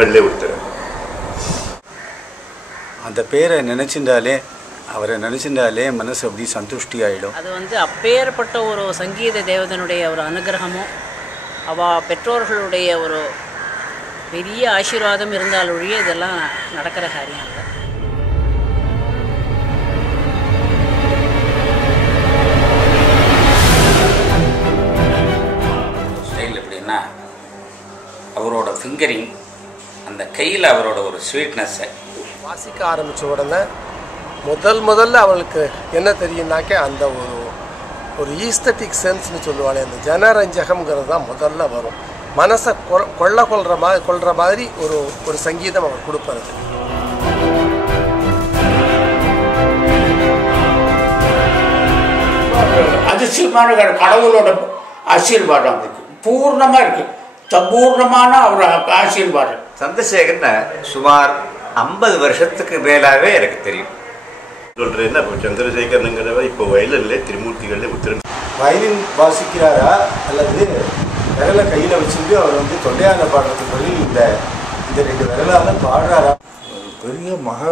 திருமூர்த்திகளில் ஒருத்தர். அந்த பேரை நினச்சிட்டாலே அவரை நினச்சிட்டாலே மனசு அப்படி சந்துஷ்டி ஆகிடும். அது அப்பேற்பட்ட ஒரு சங்கீத தேவதனுடைய ஒரு அனுகிரகமும் அவள் பெற்றோர்களுடைய ஒரு பெரிய ஆசீர்வாதம் இருந்தால் ஒழிய இதெல்லாம் நடக்கிற காரியம் இல்லை. ஸ்டைல் எப்படின்னா அவரோட ஃபிங்கரிங், அந்த கையில் அவரோட ஒரு ஸ்வீட்னஸ்ஸை வாசிக்க ஆரம்பித்த உடனே முதல்ல அவளுக்கு என்ன தெரியும்னாக்கே அந்த ஒரு ஈஸ்தட்டிக் சென்ஸ்னு சொல்லுவாள், அந்த ஜனரஞ்சகம்ங்கிறது தான் முதல்ல வரும். மனசை கொள்கிற மாதிரி ஒரு சங்கீதம் அவர் கொடுப்பது. அதிசயமான கடவுளோட ஆசீர்வாதம் இருக்கு, பூர்ணமாக இருக்கு, சம்பூர்ணமான ஒரு ஆசீர்வாதம். சந்திரசேகரனை சுமார் 50 வருஷத்துக்கு மேலாகவே எனக்கு தெரியும். சொல்கிறேன்னா இப்போ சந்திரசேகரனுங்கிறவ இப்போ வயலில் திருமூர்த்திகளில் ஒருத்தர். வயலின் வாசிக்கிறாரா அல்லது விரலை கையில் வச்சுட்டு அவர் தொண்டையான பாடுறதுக்கு பதில் இந்த 2 விரலால் பாடுறாரா? பெரிய மகா